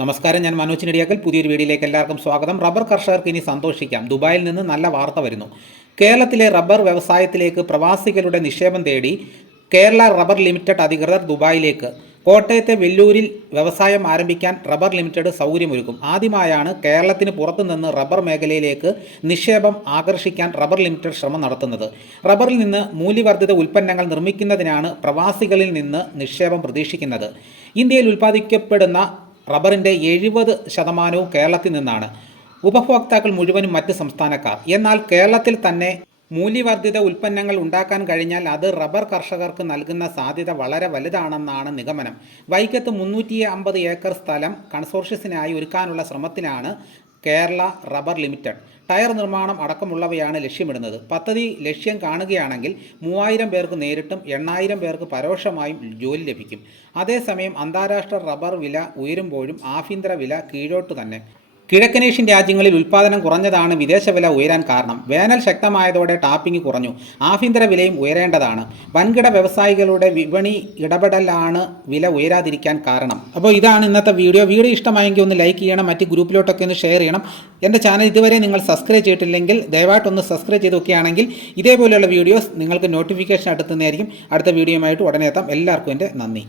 നമസ്കാരം ഞാൻ മനോജ് നെടിയാക്കൽ. പുതിയൊരു വീഡിയോയിലേക്ക് എല്ലാവർക്കും സ്വാഗതം. റബ്ബർ കർഷകർക്ക് ഇനി സന്തോഷിക്കാം. ദുബായിൽ നിന്ന് നല്ല വാർത്ത വരുന്നു. കേരളത്തിലെ റബ്ബർ വ്യവസായത്തിലേക്ക് പ്രവാസികളുടെ നിക്ഷേപം തേടി കേരള റബ്ബർ ലിമിറ്റഡ് അധികൃതർ ദുബായിലേക്ക്. കോട്ടയത്തെ വെല്ലൂരിൽ വ്യവസായം ആരംഭിക്കാൻ റബ്ബർ ലിമിറ്റഡ് സൗകര്യമൊരുക്കും. ആദ്യമായാണ് കേരളത്തിന് പുറത്തുനിന്ന് റബ്ബർ മേഖലയിലേക്ക് നിക്ഷേപം ആകർഷിക്കാൻ റബ്ബർ ലിമിറ്റഡ് ശ്രമം നടത്തുന്നത്. റബ്ബറിൽ നിന്ന് മൂല്യവർദ്ധിത ഉൽപ്പന്നങ്ങൾ നിർമ്മിക്കുന്നതിനാണ് പ്രവാസികളിൽ നിന്ന് നിക്ഷേപം പ്രതീക്ഷിക്കുന്നത്. ഇന്ത്യയിൽ ഉൽപ്പാദിക്കപ്പെടുന്ന റബ്ബറിന്റെ എഴുപത് ശതമാനവും കേരളത്തിൽ നിന്നാണ്. ഉപഭോക്താക്കൾ മുഴുവനും മറ്റ് സംസ്ഥാനക്കാർ. എന്നാൽ കേരളത്തിൽ തന്നെ മൂല്യവർദ്ധിത ഉൽപ്പന്നങ്ങൾ ഉണ്ടാക്കാൻ കഴിഞ്ഞാൽ അത് റബ്ബർ കർഷകർക്ക് നൽകുന്ന സാധ്യത വളരെ വലുതാണെന്നാണ് നിഗമനം. വൈക്കത്ത് മുന്നൂറ്റി അമ്പത് ഏക്കർ സ്ഥലം കൺസോർഷ്യസിനായി ഒരുക്കാനുള്ള ശ്രമത്തിലാണ് കേരള റബ്ബർ ലിമിറ്റഡ്. ടയർ നിർമ്മാണം അടക്കമുള്ളവയാണ് ലക്ഷ്യമിടുന്നത്. പദ്ധതി ലക്ഷ്യം കാണുകയാണെങ്കിൽ മൂവായിരം പേർക്ക് നേരിട്ടും എണ്ണായിരം പേർക്ക് പരോക്ഷമായും ജോലി ലഭിക്കും. അതേസമയം അന്താരാഷ്ട്ര റബ്ബർ വില ഉയരുമ്പോഴും ആഭ്യന്തര വില കീഴോട്ട് തന്നെ. കിഴക്കനേഷ്യൻ രാജ്യങ്ങളിൽ ഉൽപ്പാദനം കുറഞ്ഞതാണ് വിദേശ വില ഉയരാൻ കാരണം. വേനൽ ശക്തമായതോടെ ടാപ്പിംഗ് കുറഞ്ഞു. ആഭ്യന്തര വിലയും ഉയരേണ്ടതാണ്. വൻകിട വ്യവസായികളുടെ വിപണി ഇടപെടലാണ് വില ഉയരാതിരിക്കാൻ കാരണം. അപ്പോൾ ഇതാണ് ഇന്നത്തെ വീഡിയോ. വീഡിയോ ഇഷ്ടമായെങ്കിൽ ഒന്ന് ലൈക്ക് ചെയ്യണം. മറ്റ് ഗ്രൂപ്പിലോട്ടൊക്കെ ഒന്ന് ഷെയർ ചെയ്യണം. എന്റെ ചാനൽ ഇതുവരെ നിങ്ങൾ സബ്സ്ക്രൈബ് ചെയ്തിട്ടില്ലെങ്കിൽ ദയവായിട്ടൊന്ന് സബ്സ്ക്രൈബ് ചെയ്തൊക്കെയാണെങ്കിൽ ഇതേപോലെയുള്ള വീഡിയോസ് നിങ്ങൾക്ക് നോട്ടിഫിക്കേഷൻ അടുത്തുന്നതായിരിക്കും അടുത്ത വീഡിയോയുമായിട്ട് ഉടനെ എത്താം. എല്ലാവർക്കും എന്റെ നന്ദി.